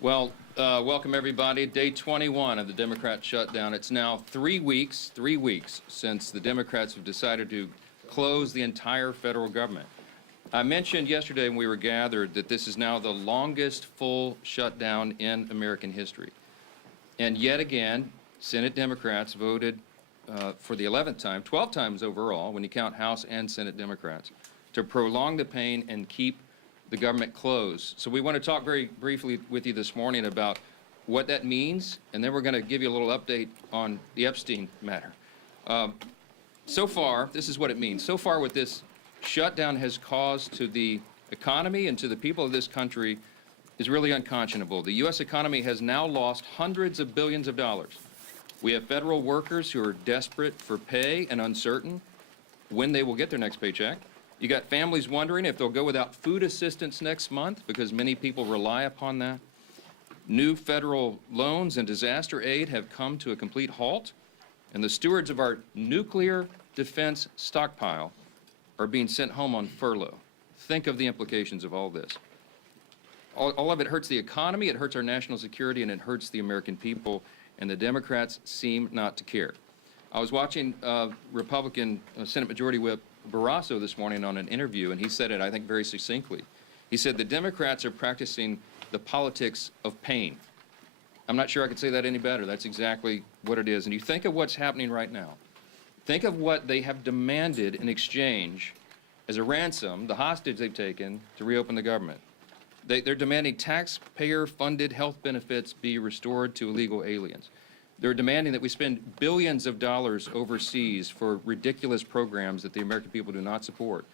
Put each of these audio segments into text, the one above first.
Welcome everybody. Day 21 of the Democrat shutdown. It's now 3 weeks since the Democrats have decided to close the entire federal government. I mentioned yesterday when we were gathered that this is now the longest full shutdown in American history. And yet again, Senate Democrats voted for the 11th time, 12 times overall, when you count House and Senate Democrats, to prolong the pain and keep the government closed. So we want to talk very briefly with you this morning about what that means, and then we're going to give you a little update on the Epstein matter. So far, this is what it means. So far, what this shutdown has caused to the economy and to the people of this country is really unconscionable. The U.S. economy has now lost hundreds of billions of dollars. We have federal workers who are desperate for pay and uncertain when they will get their next paycheck. You got families wondering if they'll go without food assistance next month because many people rely upon that. New federal loans and disaster aid have come to a complete halt, and the stewards of our nuclear defense stockpile are being sent home on furlough. Think of the implications of all this. All of it hurts the economy, it hurts our national security, and it hurts the American people, and the Democrats seem not to care. I was watching Republican Senate Majority Whip Barrasso this morning on an interview, and he said it, I think, very succinctly. He said the Democrats are practicing the politics of pain. I'm not sure I could say that any better. That's exactly what it is. And you think of what's happening right now. Think of what they have demanded in exchange as a ransom, the hostage they've taken to reopen the government. They're demanding taxpayer-funded health benefits be restored to illegal aliens. They're demanding that we spend billions of dollars overseas for ridiculous programs that the American people do not support.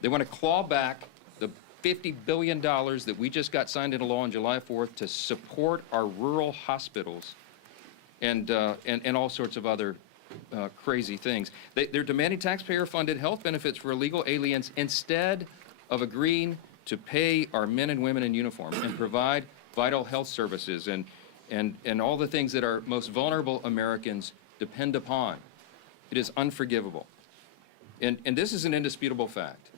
They want to claw back the $50 billion that we just got signed into law on July 4th to support our rural hospitals and all sorts of other crazy things. They're demanding taxpayer-funded health benefits for illegal aliens instead of agreeing to pay our men and women in uniform and provide vital health services and all the things that our most vulnerable Americans depend upon. It is unforgivable. And this is an indisputable fact.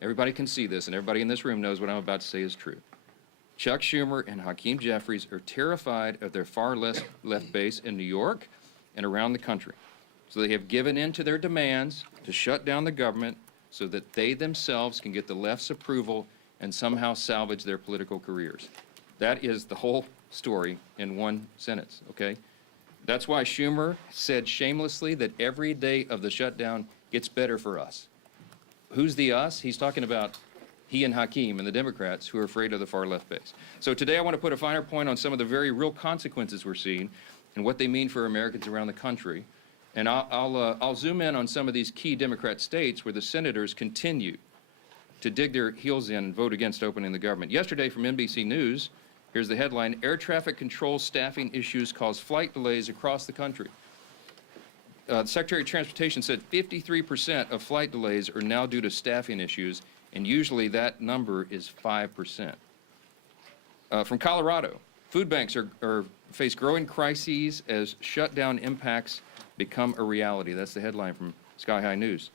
Everybody can see this, and everybody in this room knows what I'm about to say is true. Chuck Schumer and Hakeem Jeffries are terrified of their far left base in New York and around the country. So they have given in to their demands to shut down the government so that they themselves can get the left's approval and somehow salvage their political careers. That is the whole story in one sentence, okay? That's why Schumer said shamelessly that every day of the shutdown gets better for us. Who's the us? He's talking about he and Hakeem and the Democrats who are afraid of the far left base. So today I want to put a finer point on some of the very real consequences we're seeing and what they mean for Americans around the country. And I'll zoom in on some of these key Democrat states where the senators continue to dig their heels in and vote against opening the government. Yesterday from NBC News, here's the headline: air traffic control staffing issues cause flight delays across the country. The Secretary of Transportation said 53% of flight delays are now due to staffing issues, and usually that number is 5%. From Colorado, food banks face growing crises as shutdown impacts become a reality. That's the headline from Sky High News.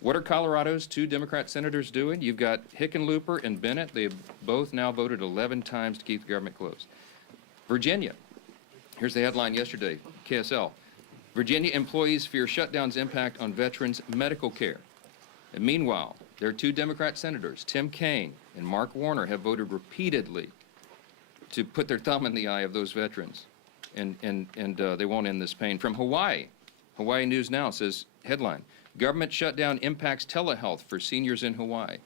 What are Colorado's two Democrat senators doing? You've got Hickenlooper and Bennett. They have both now voted 11 times to keep the government closed. Virginia. Here's the headline yesterday, KSL. Virginia employees fear shutdown's impact on veterans' medical care. And meanwhile, there are two Democrat senators, Tim Kaine and Mark Warner, have voted repeatedly to put their thumb in the eye of those veterans. And they won't end this pain. From Hawaii, Hawaii News Now says, headline, government shutdown impacts telehealth for seniors in Hawaii.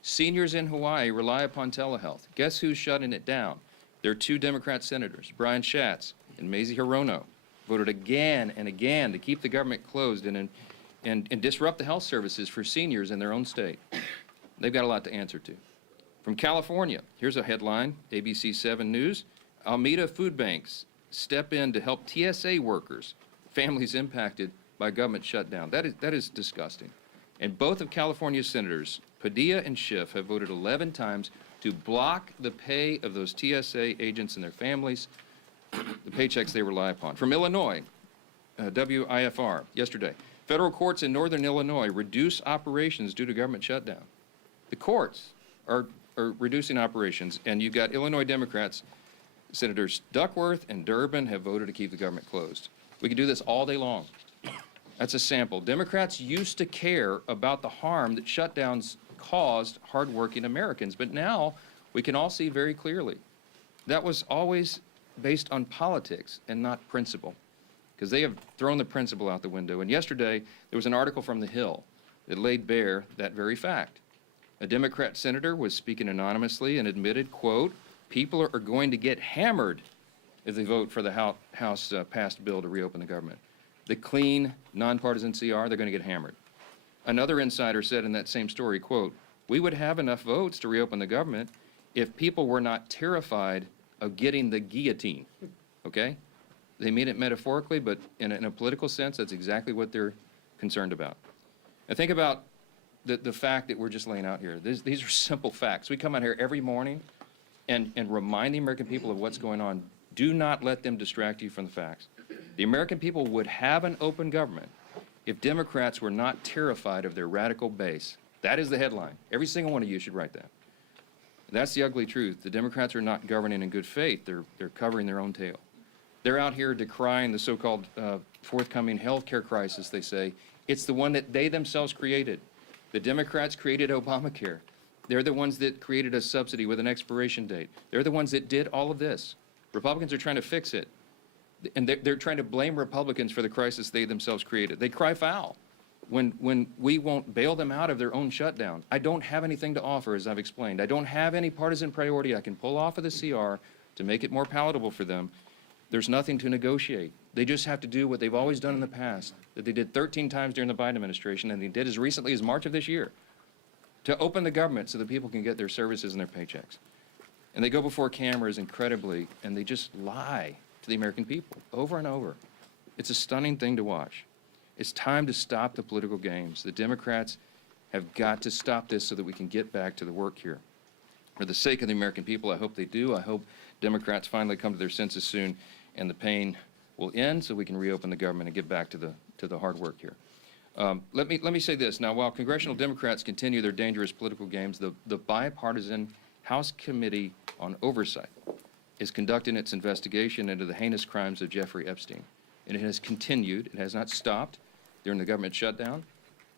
Seniors in Hawaii rely upon telehealth. Guess who's shutting it down? There are two Democrat senators, Brian Schatz and Mazie Hirono, voted again and again to keep the government closed and disrupt the health services for seniors in their own state. They've got a lot to answer to. From California, here's a headline, ABC 7 News. Alameda food banks step in to help TSA workers, families impacted by government shutdown. That is disgusting. And both of California's senators, Padilla and Schiff, have voted 11 times to block the pay of those TSA agents and their families, the paychecks they rely upon. From Illinois, WIFR, yesterday, federal courts in northern Illinois reduce operations due to government shutdown. The courts are reducing operations, and you've got Illinois Democrats Senators Duckworth and Durbin have voted to keep the government closed. We could do this all day long. That's a sample. Democrats used to care about the harm that shutdowns caused hardworking Americans, but now we can all see very clearly that was always based on politics and not principle, because they have thrown the principle out the window. And yesterday, there was an article from The Hill that laid bare that very fact. A Democrat senator was speaking anonymously and admitted, quote, people are going to get hammered if they vote for the House passed bill to reopen the government. The clean, nonpartisan CR, they're going to get hammered. Another insider said in that same story, quote, we would have enough votes to reopen the government if people were not terrified of getting the guillotine, okay? They mean it metaphorically, but in a political sense, that's exactly what they're concerned about. Now think about the fact that we're just laying out here. These are simple facts. We come out here every morning and remind the American people of what's going on. Do not let them distract you from the facts. The American people would have an open government if Democrats were not terrified of their radical base. That is the headline. Every single one of you should write that. That's the ugly truth. The Democrats are not governing in good faith. They're covering their own tail. They're out here decrying the so-called forthcoming health care crisis, they say. It's the one that they themselves created. The Democrats created Obamacare. They're the ones that created a subsidy with an expiration date. They're the ones that did all of this. Republicans are trying to fix it. And they're trying to blame Republicans for the crisis they themselves created. They cry foul when we won't bail them out of their own shutdown. I don't have anything to offer, as I've explained. I don't have any partisan priority I can pull off of the CR to make it more palatable for them. There's nothing to negotiate. They just have to do what they've always done in the past, that they did 13 times during the Biden administration, and they did as recently as March of this year, to open the government so that people can get their services and their paychecks. And they go before cameras incredibly, and they just lie to the American people over and over. It's a stunning thing to watch. It's time to stop the political games. The Democrats have got to stop this so that we can get back to the work here. For the sake of the American people, I hope they do. I hope Democrats finally come to their senses soon and the pain will end so we can reopen the government and get back to the hard work here. Let me say this. Now, while congressional Democrats continue their dangerous political games, the bipartisan House Committee on Oversight is conducting its investigation into the heinous crimes of Jeffrey Epstein. And it has continued. It has not stopped during the government shutdown.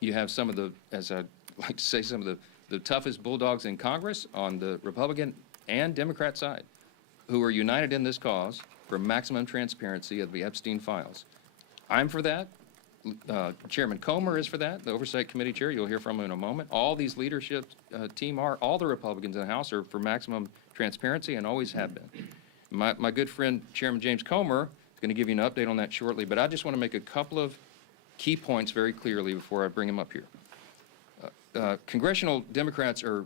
You have some of the, as I like to say, some of the toughest bulldogs in Congress on the Republican and Democrat side who are united in this cause for maximum transparency of the Epstein files. I'm for that. Chairman Comer is for that, the Oversight Committee chair. You'll hear from him in a moment. All these leadership team are, all the Republicans in the House are for maximum transparency and always have been. My good friend, Chairman James Comer, is going to give you an update on that shortly, but I just want to make a couple of key points very clearly before I bring him up here. Congressional Democrats are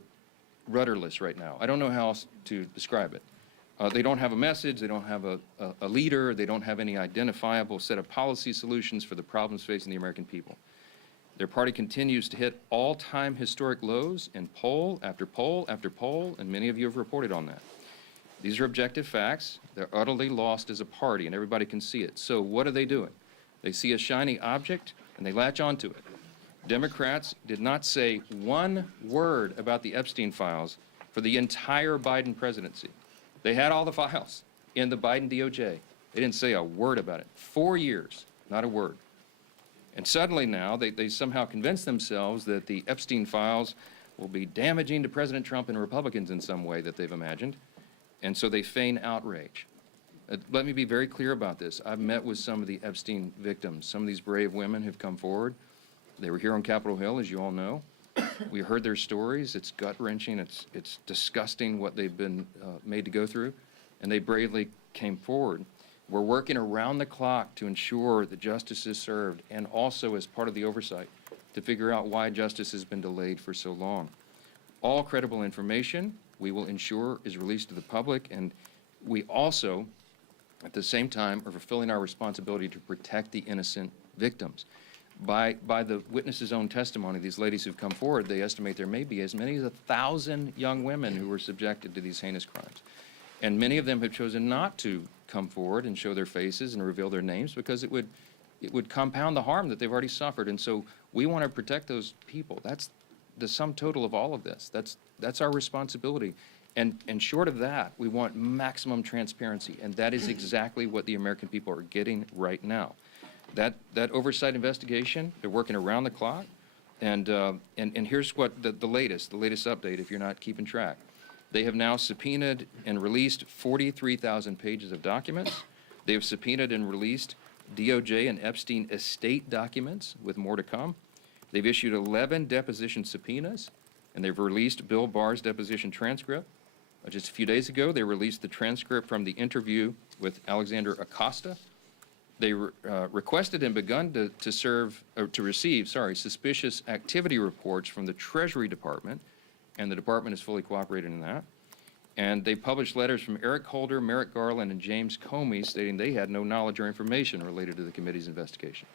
rudderless right now. I don't know how else to describe it. They don't have a message, they don't have a leader, they don't have any identifiable set of policy solutions for the problems facing the American people. Their party continues to hit all-time historic lows in poll after poll after poll, and many of you have reported on that. These are objective facts. They're utterly lost as a party, and everybody can see it. So what are they doing? They see a shiny object, and they latch onto it. Democrats did not say one word about the Epstein files for the entire Biden presidency. They had all the files in the Biden DOJ. They didn't say a word about it. 4 years, not a word. And suddenly now, they somehow convinced themselves that the Epstein files will be damaging to President Trump and Republicans in some way that they've imagined, and so they feign outrage. Let me be very clear about this. I've met with some of the Epstein victims. Some of these brave women have come forward. They were here on Capitol Hill, as you all know. We heard their stories. It's gut-wrenching. It's disgusting what they've been made to go through, and they bravely came forward. We're working around the clock to ensure that justice is served, and also as part of the oversight to figure out why justice has been delayed for so long. All credible information we will ensure is released to the public, and we also, at the same time, are fulfilling our responsibility to protect the innocent victims. By the witnesses' own testimony, these ladies who've come forward, they estimate there may be as many as 1,000 young women who were subjected to these heinous crimes. And many of them have chosen not to come forward and show their faces and reveal their names because it would compound the harm that they've already suffered. And so we want to protect those people. That's the sum total of all of this. That's our responsibility. And short of that, we want maximum transparency, and that is exactly what the American people are getting right now. That oversight investigation, they're working around the clock, and here's what the latest update, if you're not keeping track. They have now subpoenaed and released 43,000 pages of documents. They have subpoenaed and released DOJ and Epstein estate documents, with more to come. They've issued 11 deposition subpoenas, and they've released Bill Barr's deposition transcript. Just a few days ago, they released the transcript from the interview with Alexander Acosta. They requested and begun to receive suspicious activity reports from the Treasury Department, and the department is fully cooperating in that. And they published letters from Eric Holder, Merrick Garland, and James Comey stating they had no knowledge or information related to the committee's investigation.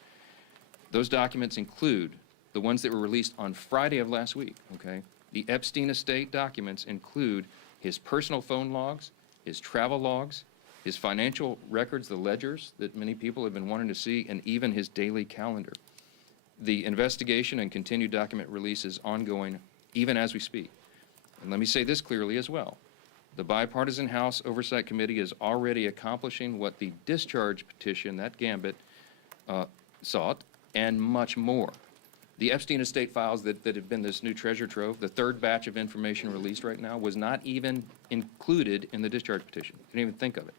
Those documents include the ones that were released on Friday of last week, okay? The Epstein estate documents include his personal phone logs, his travel logs, his financial records, the ledgers that many people have been wanting to see, and even his daily calendar. The investigation and continued document release is ongoing even as we speak. And let me say this clearly as well. The bipartisan House Oversight Committee is already accomplishing what the discharge petition, that gambit, sought, and much more. The Epstein estate files that have been this new treasure trove, the third batch of information released right now, was not even included in the discharge petition. You didn't even think of it.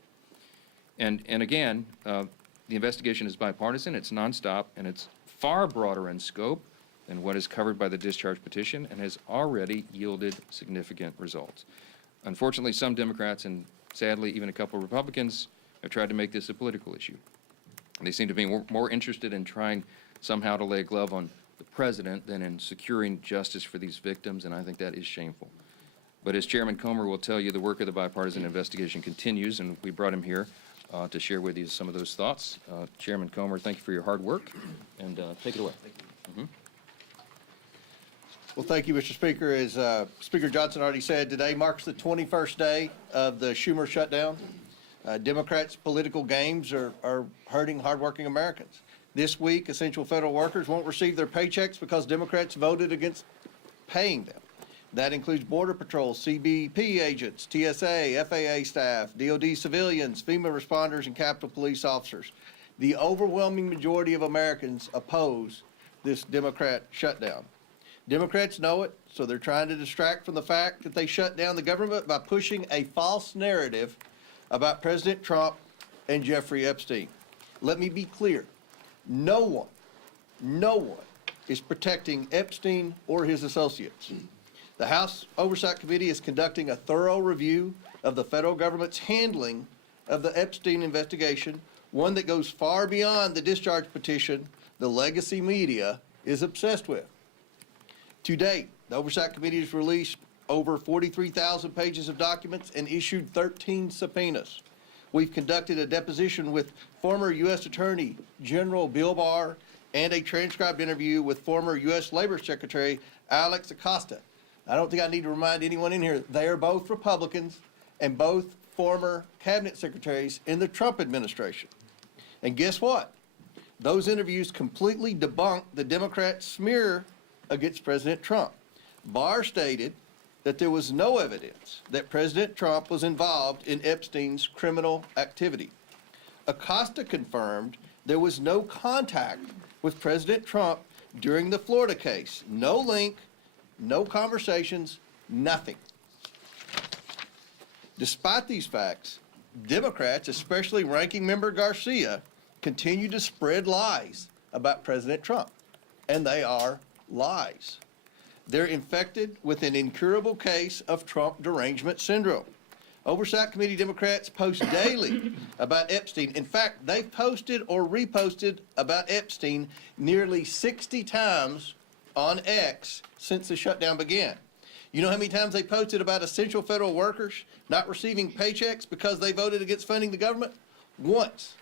And again, the investigation is bipartisan, it's nonstop, and it's far broader in scope than what is covered by the discharge petition, and has already yielded significant results. Unfortunately, some Democrats, and sadly even a couple of Republicans, have tried to make this a political issue. They seem to be more interested in trying somehow to lay a glove on the president than in securing justice for these victims, and I think that is shameful. But as Chairman Comer will tell you, the work of the bipartisan investigation continues, and we brought him here to share with you some of those thoughts. Chairman Comer, thank you for your hard work, and take it away. Well, thank you, Mr. Speaker. As Speaker Johnson already said, today marks the 21st day of the Schumer shutdown. Democrats' political games are hurting hardworking Americans. This week, essential federal workers won't receive their paychecks because Democrats voted against paying them. That includes Border Patrol, CBP agents, TSA, FAA staff, DOD civilians, FEMA responders, and Capitol Police officers. The overwhelming majority of Americans oppose this Democrat shutdown. Democrats know it, so they're trying to distract from the fact that they shut down the government by pushing a false narrative about President Trump and Jeffrey Epstein. Let me be clear. No one is protecting Epstein or his associates. The House Oversight Committee is conducting a thorough review of the federal government's handling of the Epstein investigation, one that goes far beyond the discharge petition the legacy media is obsessed with. To date, the Oversight Committee has released over 43,000 pages of documents and issued 13 subpoenas. We've conducted a deposition with former U.S. Attorney General Bill Barr and a transcribed interview with former U.S. Labor Secretary Alex Acosta. I don't think I need to remind anyone in here, they are both Republicans and both former cabinet secretaries in the Trump administration. And guess what? Those interviews completely debunked the Democrat smear against President Trump. Barr stated that there was no evidence that President Trump was involved in Epstein's criminal activity. Acosta confirmed there was no contact with President Trump during the Florida case. No link, no conversations, nothing. Despite these facts, Democrats, especially Ranking Member Garcia, continue to spread lies about President Trump, and they are lies. They're infected with an incurable case of Trump derangement syndrome. Oversight Committee Democrats post daily about Epstein. In fact, they've posted or reposted about Epstein nearly 60 times on X since the shutdown began. You know how many times they posted about essential federal workers not receiving paychecks because they voted against funding the government? Once.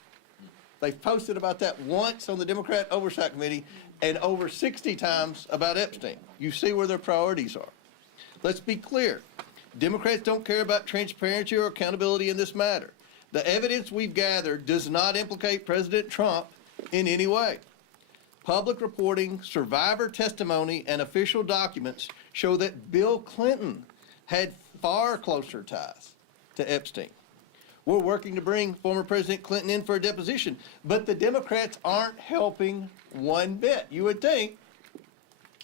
They've posted about that once on the Democrat Oversight Committee, and over 60 times about Epstein. You see where their priorities are. Let's be clear. Democrats don't care about transparency or accountability in this matter. The evidence we've gathered does not implicate President Trump in any way. Public reporting, survivor testimony, and official documents show that Bill Clinton had far closer ties to Epstein. We're working to bring former President Clinton in for a deposition, but the Democrats aren't helping one bit. You would think,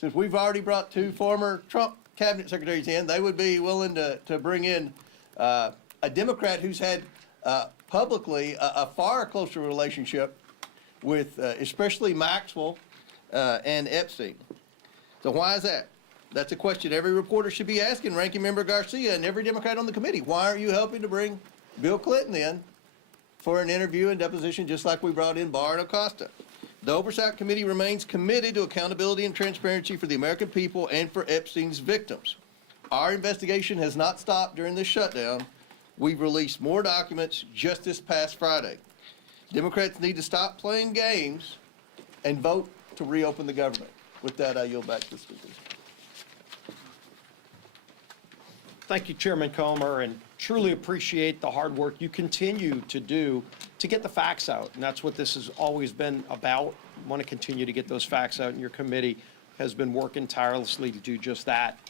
since we've already brought 2 former Trump cabinet secretaries in, they would be willing to bring in a Democrat who's had publicly a far closer relationship with especially Maxwell and Epstein. So why is that? That's a question every reporter should be asking Ranking Member Garcia and every Democrat on the committee. Why aren't you helping to bring Bill Clinton in for an interview and deposition just like we brought in Barr and Acosta? The Oversight Committee remains committed to accountability and transparency for the American people and for Epstein's victims. Our investigation has not stopped during this shutdown. We've released more documents just this past Friday. Democrats need to stop playing games and vote to reopen the government. With that, I yield back to the speakers. Thank you, Chairman Comer, and truly appreciate the hard work you continue to do to get the facts out. And that's what this has always been about. I want to continue to get those facts out, and your committee has been working tirelessly to do just that.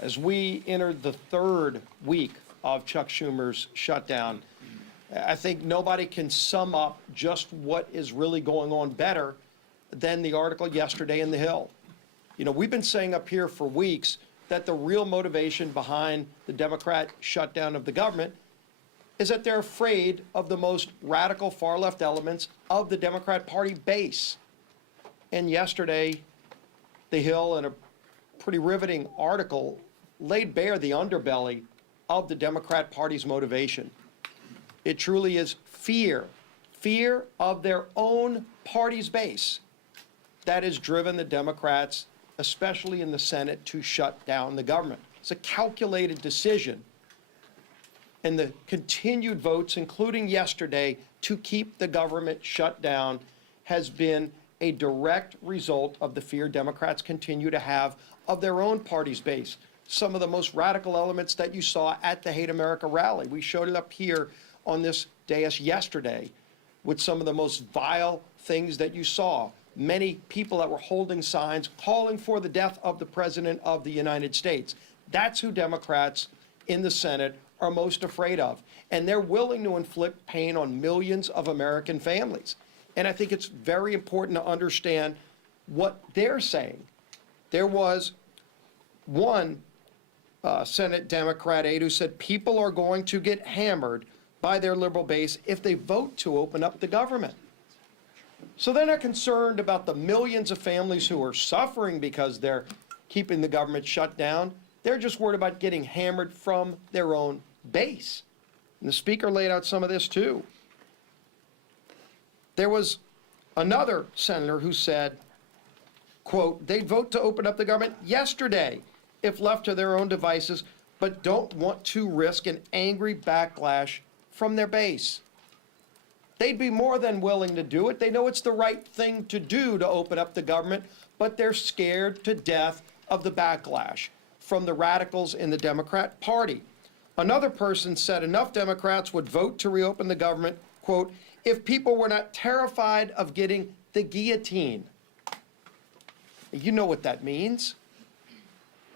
As we enter the 3rd week of Chuck Schumer's shutdown, I think nobody can sum up just what is really going on better than the article yesterday in The Hill. You know, we've been saying up here for weeks that the real motivation behind the Democrat shutdown of the government is that they're afraid of the most radical far-left elements of the Democrat Party base. And yesterday, The Hill, in a pretty riveting article, laid bare the underbelly of the Democrat Party's motivation. It truly is fear of their own party's base that has driven the Democrats, especially in the Senate, to shut down the government. It's a calculated decision. And the continued votes, including yesterday, to keep the government shut down has been a direct result of the fear Democrats continue to have of their own party's base. Some of the most radical elements that you saw at the Hate America rally. We showed it up here on this dais yesterday with some of the most vile things that you saw. Many people that were holding signs calling for the death of the President of the United States. That's who Democrats in the Senate are most afraid of. And they're willing to inflict pain on millions of American families. And I think it's very important to understand what they're saying. There was one Senate Democrat aide who said people are going to get hammered by their liberal base if they vote to open up the government. So they're not concerned about the millions of families who are suffering because they're keeping the government shut down. They're just worried about getting hammered from their own base. And the Speaker laid out some of this too. There was another senator who said, quote, they'd vote to open up the government yesterday if left to their own devices, but don't want to risk an angry backlash from their base. They'd be more than willing to do it. They know it's the right thing to do to open up the government, but they're scared to death of the backlash from the radicals in the Democrat Party. Another person said enough Democrats would vote to reopen the government, quote, if people were not terrified of getting the guillotine. You know what that means.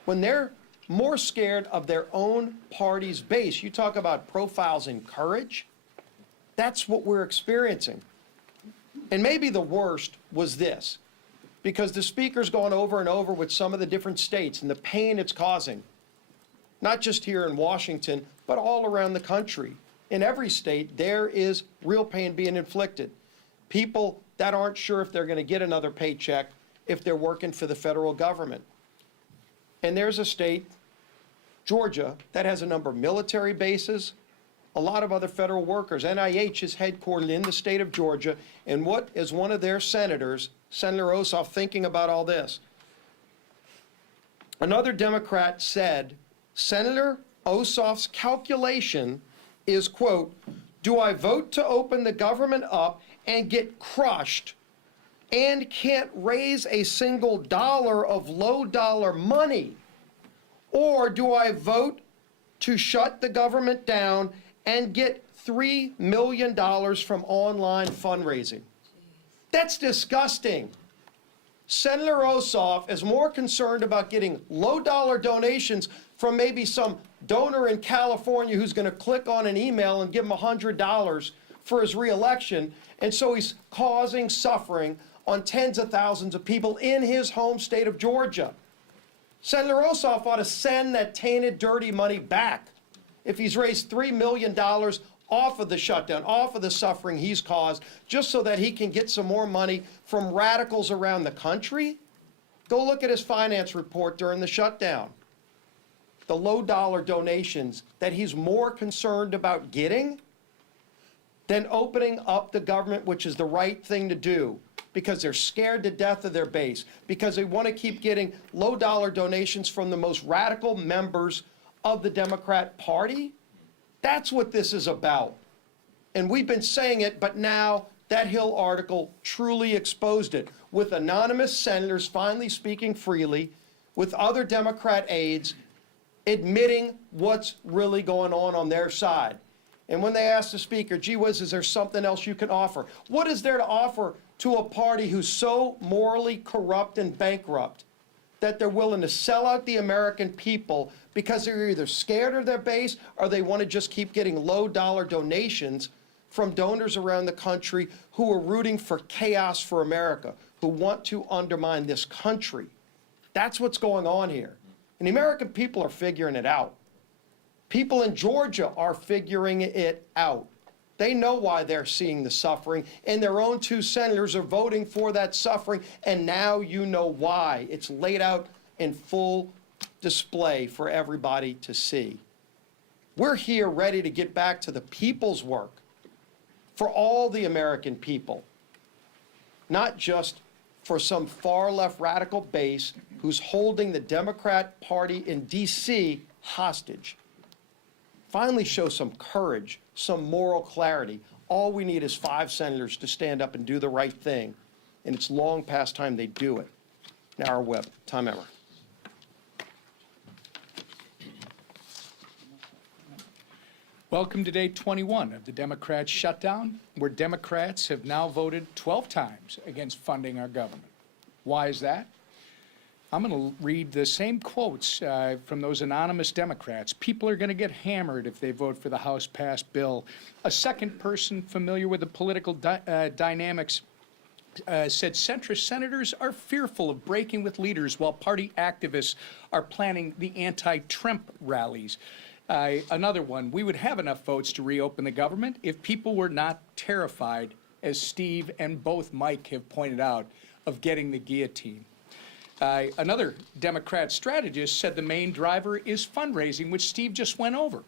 When they're more scared of their own party's base, you talk about profiles in courage, that's what we're experiencing. And maybe the worst was this, because the Speaker's gone over and over with some of the different states and the pain it's causing, not just here in Washington, but all around the country. In every state, there is real pain being inflicted. People that aren't sure if they're going to get another paycheck if they're working for the federal government. And there's a state, Georgia, that has a number of military bases, a lot of other federal workers. NIH is headquartered in the state of Georgia. And what is one of their senators, Senator Ossoff, thinking about all this? Another Democrat said, Senator Ossoff's calculation is, quote, do I vote to open the government up and get crushed and can't raise a single dollar of low-dollar money? Or do I vote to shut the government down and get $3 million from online fundraising? That's disgusting. Senator Ossoff is more concerned about getting low-dollar donations from maybe some donor in California who's going to click on an email and give him $100 for his reelection, and so he's causing suffering on tens of thousands of people in his home state of Georgia. Senator Ossoff ought to send that tainted, dirty money back if he's raised $3 million off of the shutdown, off of the suffering he's caused, just so that he can get some more money from radicals around the country. Go look at his finance report during the shutdown. The low-dollar donations that he's more concerned about getting than opening up the government, which is the right thing to do, because they're scared to death of their base, because they want to keep getting low-dollar donations from the most radical members of the Democrat Party. That's what this is about. And we've been saying it, but now that Hill article truly exposed it, with anonymous senators finally speaking freely, with other Democrat aides admitting what's really going on their side. And when they asked the speaker, gee whiz, is there something else you can offer? What is there to offer to a party who's so morally corrupt and bankrupt that they're willing to sell out the American people because they're either scared of their base or they want to just keep getting low-dollar donations from donors around the country who are rooting for chaos for America, who want to undermine this country? That's what's going on here. And the American people are figuring it out. People in Georgia are figuring it out. They know why they're seeing the suffering, and their own two senators are voting for that suffering, and now you know why. It's laid out in full display for everybody to see. We're here ready to get back to the people's work for all the American people, not just for some far-left radical base who's holding the Democrat Party in D.C. hostage. Finally show some courage, some moral clarity. All we need is 5 senators to stand up and do the right thing, and it's long past time they do it. Now our whip. Tom Emmer. Welcome to day 21 of the Democrats' shutdown, where Democrats have now voted 12 times against funding our government. Why is that? I'm going to read the same quotes from those anonymous Democrats. People are going to get hammered if they vote for the House-passed bill. A second person familiar with the political dynamics said centrist senators are fearful of breaking with leaders while party activists are planning the anti-Trump rallies. Another one, we would have enough votes to reopen the government if people were not terrified, as Steve and both Mike have pointed out, of getting the guillotine. Another Democrat strategist said the main driver is fundraising, which Steve just went over.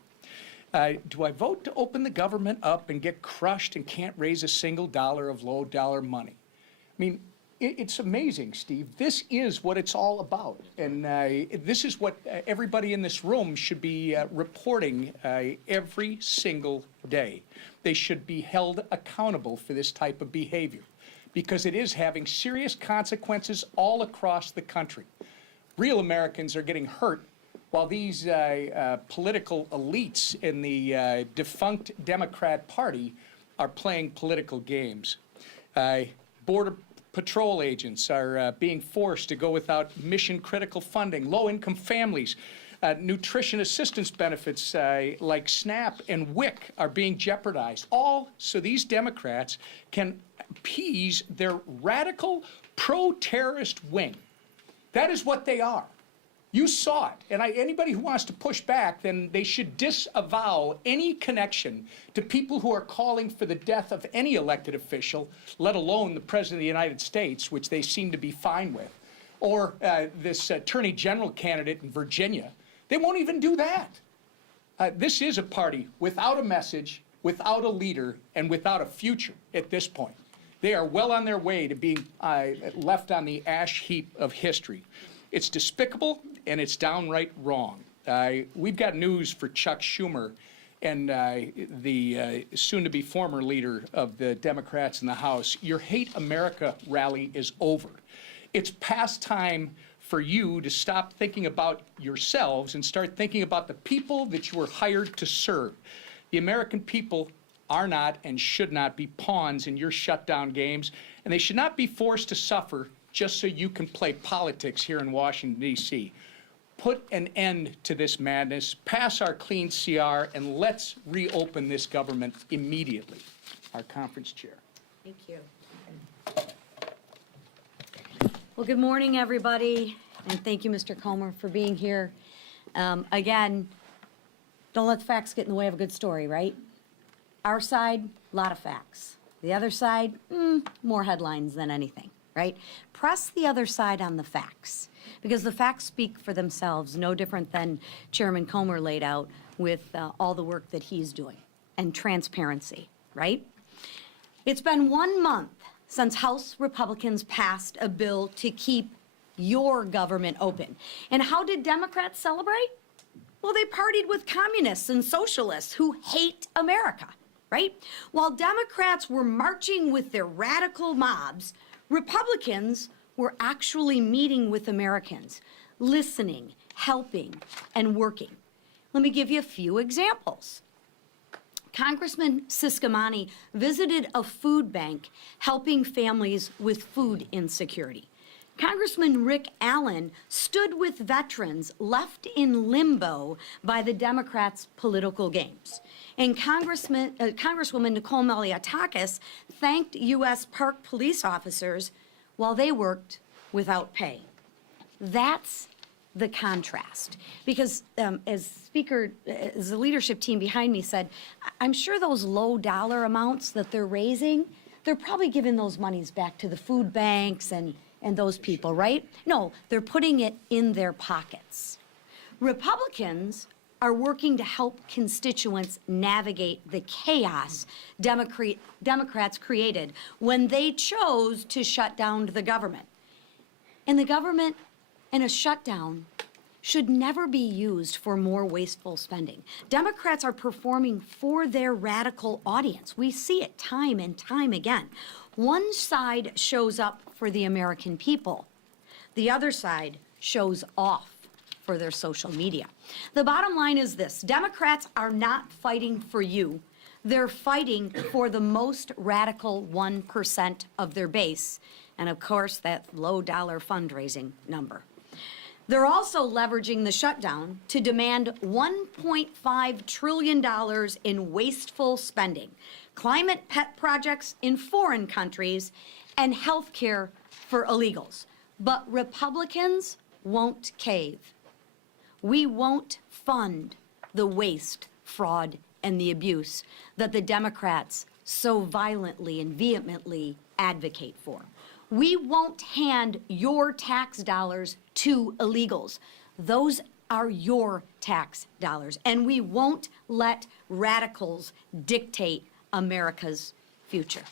Do I vote to open the government up and get crushed and can't raise a single dollar of low-dollar money? I mean, it's amazing, Steve. This is what it's all about. And this is what everybody in this room should be reporting every single day. They should be held accountable for this type of behavior, because it is having serious consequences all across the country. Real Americans are getting hurt while these political elites in the defunct Democrat Party are playing political games. Border Patrol agents are being forced to go without mission-critical funding. Low-income families, nutrition assistance benefits like SNAP and WIC are being jeopardized, all so these Democrats can appease their radical pro-terrorist wing. That is what they are. You saw it. And anybody who wants to push back, then they should disavow any connection to people who are calling for the death of any elected official, let alone the President of the United States, which they seem to be fine with, or this Attorney General candidate in Virginia. They won't even do that. This is a party without a message, without a leader, and without a future at this point. They are well on their way to being left on the ash heap of history. It's despicable, and it's downright wrong. We've got news for Chuck Schumer and the soon-to-be former leader of the Democrats in the House. Your Hate America rally is over. It's past time for you to stop thinking about yourselves and start thinking about the people that you were hired to serve. The American people are not and should not be pawns in your shutdown games, and they should not be forced to suffer just so you can play politics here in Washington, D.C. Put an end to this madness, pass our clean CR, and let's reopen this government immediately. Our conference chair. Thank you. Well, good morning, everybody, and thank you, Mr. Comer, for being here. Again, don't let the facts get in the way of a good story, right? Our side, a lot of facts. The other side, more headlines than anything, right? Press the other side on the facts, because the facts speak for themselves, no different than Chairman Comer laid out with all the work that he's doing, and transparency, right? It's been 1 month since House Republicans passed a bill to keep your government open. And how did Democrats celebrate? Well, they partied with communists and socialists who hate America, right? While Democrats were marching with their radical mobs, Republicans were actually meeting with Americans, listening, helping, and working. Let me give you a few examples. Congressman Siscomani visited a food bank helping families with food insecurity. Congressman Rick Allen stood with veterans left in limbo by the Democrats' political games. And Congresswoman Nicole Malliotakis thanked U.S. Park police officers while they worked without pay. That's the contrast. Because as the leadership team behind me said, I'm sure those low dollar amounts that they're raising, they're probably giving those monies back to the food banks and those people, right? No, they're putting it in their pockets. Republicans are working to help constituents navigate the chaos Democrats created when they chose to shut down the government. And the government and a shutdown should never be used for more wasteful spending. Democrats are performing for their radical audience. We see it time and time again. One side shows up for the American people. The other side shows off for their social media. The bottom line is this: Democrats are not fighting for you. They're fighting for the most radical 1% of their base, and of course, that low-dollar fundraising number. They're also leveraging the shutdown to demand $1.5 trillion in wasteful spending, climate pet projects in foreign countries, and health care for illegals. But Republicans won't cave. We won't fund the waste, fraud, and the abuse that the Democrats so violently and vehemently advocate for. We won't hand your tax dollars to illegals. Those are your tax dollars. And we won't let radicals dictate America's future.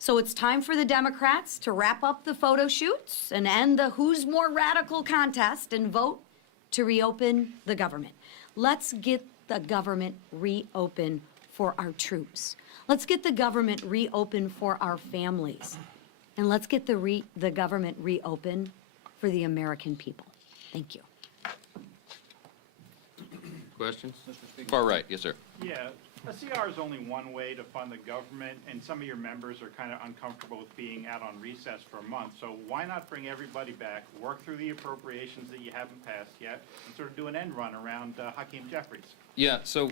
So it's time for the Democrats to wrap up the photo shoots and end the who's more radical contest and vote to reopen the government. Let's get the government reopened for our troops. Let's get the government reopened for our families. And let's get the government reopened for the American people. Thank you. Questions? Far right, yes, sir. Yeah, a CR is only one way to fund the government, and some of your members are kind of uncomfortable with being out on recess for a month. So why not bring everybody back, work through the appropriations that you haven't passed yet, and sort of do an end run around Hakeem Jeffries? Yeah, so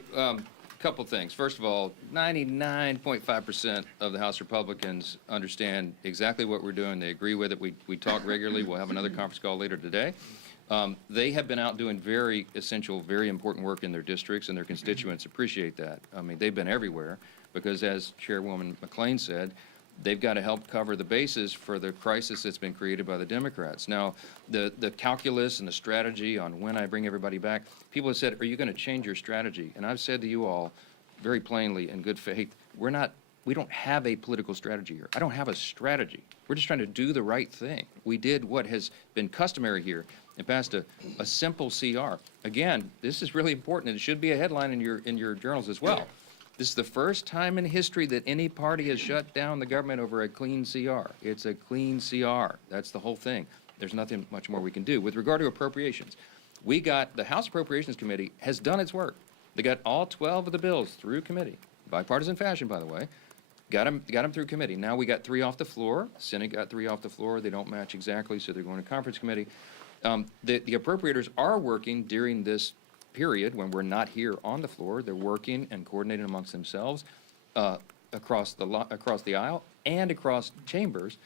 couple things. First of all, 99.5% of the House Republicans understand exactly what we're doing. They agree with it. We talk regularly. We'll have another conference call later today. They have been out doing very essential, very important work in their districts, and their constituents appreciate that. I mean, they've been everywhere because, as Chairwoman McClain said, they've got to help cover the bases for the crisis that's been created by the Democrats. Now, the calculus and the strategy on when I bring everybody back, people have said, are you going to change your strategy? And I've said to you all very plainly, in good faith, we don't have a political strategy here. I don't have a strategy. We're just trying to do the right thing. We did what has been customary here and passed a simple CR. Again, this is really important, and it should be a headline in your journals as well. This is the first time in history that any party has shut down the government over a clean CR. It's a clean CR. That's the whole thing. There's nothing much more we can do. With regard to appropriations, the House Appropriations Committee has done its work. They got all 12 of the bills through committee, bipartisan fashion, by the way. Got them through committee. Now we got 3 off the floor. Senate got 3 off the floor. They don't match exactly, so they're going to conference committee. The appropriators are working during this period when we're not here on the floor. They're working and coordinating amongst themselves across the aisle and across chambers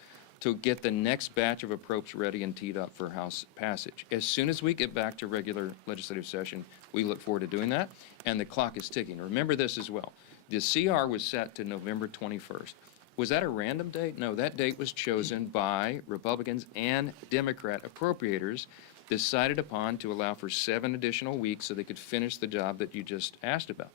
to get the next batch of approps ready and teed up for House passage. As soon as we get back to regular legislative session, we look forward to doing that, and the clock is ticking. Remember this as well. The CR was set to November 21st. Was that a random date? No, that date was chosen by Republicans and Democrat appropriators, decided upon to allow for 7 additional weeks so they could finish the job that you just asked about.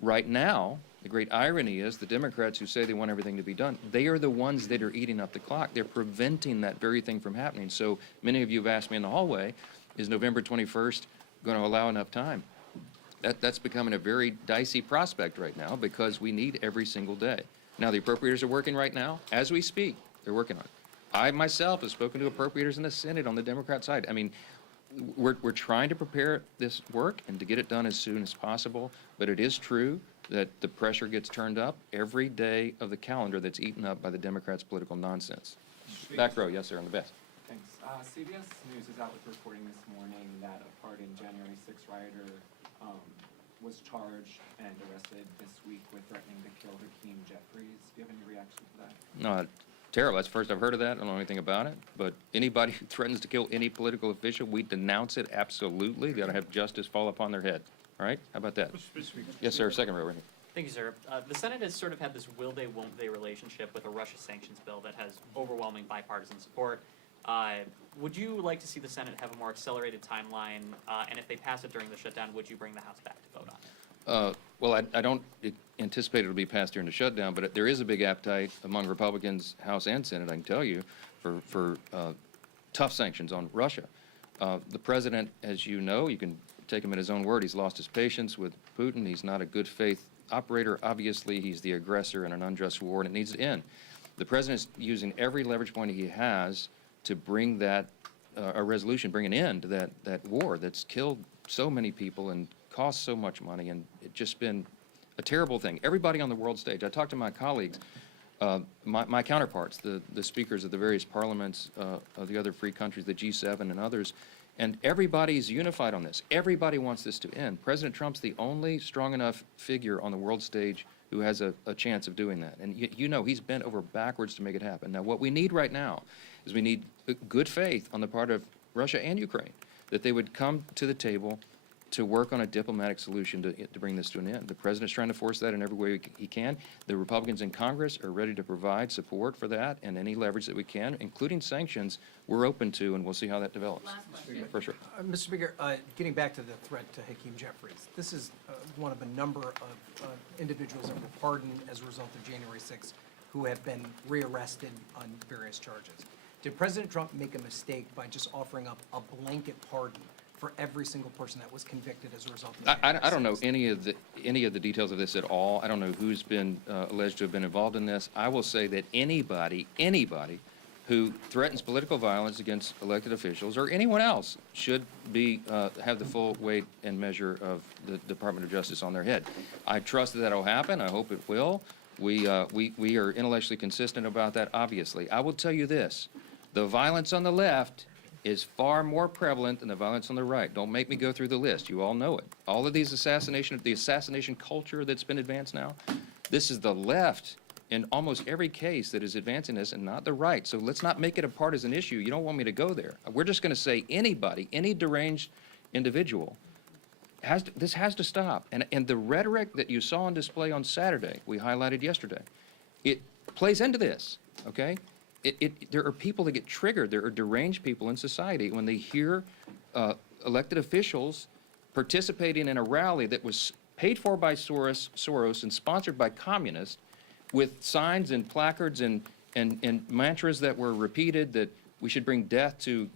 Right now, the great irony is the Democrats who say they want everything to be done, they are the ones that are eating up the clock. They're preventing that very thing from happening. So many of you have asked me in the hallway, is November 21st going to allow enough time? That's becoming a very dicey prospect right now because we need every single day. Now, the appropriators are working right now. As we speak, they're working on it. I myself have spoken to appropriators in the Senate on the Democrat side. I mean, we're trying to prepare this work and to get it done as soon as possible, but it is true that the pressure gets turned up every day of the calendar that's eaten up by the Democrats' political nonsense. Back row, yes, sir, on the best. Thanks. CBS News is out with reporting this morning that a part in January 6th rioter was charged and arrested this week with threatening to kill Hakeem Jeffries. Do you have any reaction to that? No, terrible. That's the first I've heard of that. I don't know anything about it. But anybody who threatens to kill any political official, we denounce it absolutely. They ought to have justice fall upon their head. All right? How about that? Yes, sir. Second row right here. Thank you, sir. The Senate has sort of had this will-they, won't-they relationship with a Russia sanctions bill that has overwhelming bipartisan support. Would you like to see the Senate have a more accelerated timeline? And if they pass it during the shutdown, would you bring the House back to vote on it? Well, I don't anticipate it'll be passed during the shutdown, but there is a big appetite among Republicans, House and Senate, I can tell you, for tough sanctions on Russia. The president, as you know, you can take him at his own word, he's lost his patience with Putin. He's not a good faith operator. Obviously, he's the aggressor in an unjust war, and it needs to end. The president's using every leverage point he has to bring that a resolution, bring an end to that war that's killed so many people and cost so much money, and it's just been a terrible thing. Everybody on the world stage, I talked to my colleagues, my counterparts, the speakers of the various parliaments of the other free countries, the G7 and others, and everybody's unified on this. Everybody wants this to end. President Trump's the only strong enough figure on the world stage who has a chance of doing that. And you know he's bent over backwards to make it happen. Now, what we need right now is we need good faith on the part of Russia and Ukraine, that they would come to the table to work on a diplomatic solution to bring this to an end. The president's trying to force that in every way he can. The Republicans in Congress are ready to provide support for that, and any leverage that we can, including sanctions, we're open to, and we'll see how that develops. For sure. Mr. Speaker, getting back to the threat to Hakeem Jeffries, this is one of a number of individuals that were pardoned as a result of January 6th who have been rearrested on various charges. Did President Trump make a mistake by just offering up a blanket pardon for every single person that was convicted as a result of January 6th? I don't know any of the details of this at all. I don't know who's been alleged to have been involved in this. I will say that anybody who threatens political violence against elected officials or anyone else should be have the full weight and measure of the Department of Justice on their head. I trust that will happen. I hope it will. We are intellectually consistent about that, obviously. I will tell you this. The violence on the left is far more prevalent than the violence on the right. Don't make me go through the list. You all know it. All of these the assassination culture that's been advanced now, this is the left in almost every case that is advancing this and not the right. So let's not make it a partisan issue. You don't want me to go there. We're just going to say anybody, any deranged individual, this has to stop. And the rhetoric that you saw on display on Saturday, we highlighted yesterday, it plays into this, okay? There are people that get triggered. There are deranged people in society when they hear elected officials participating in a rally that was paid for by Soros and sponsored by communists with signs and placards and mantras that were repeated that we should bring death to,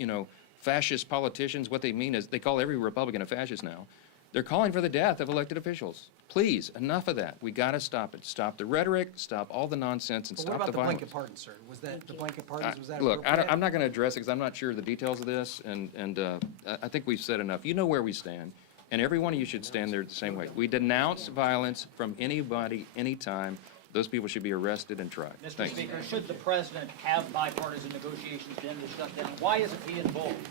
fascist politicians. What they mean is they call every Republican a fascist now. They're calling for the death of elected officials. Please, enough of that. We got to stop it. Stop the rhetoric, stop all the nonsense, and But stop what the about the violence. blanket pardon, sir? Was that the blanket pardons? Was that Look, appropriate? I'm not going to address it because I'm not sure of the details of this, and I think we've said enough. You know where we stand, and every one of you should stand there the same way. We denounce violence from anybody, anytime. Those people should be arrested and tried. Mr. Thanks. Speaker, should the president have bipartisan negotiations to end the shutdown? Why isn't he involved?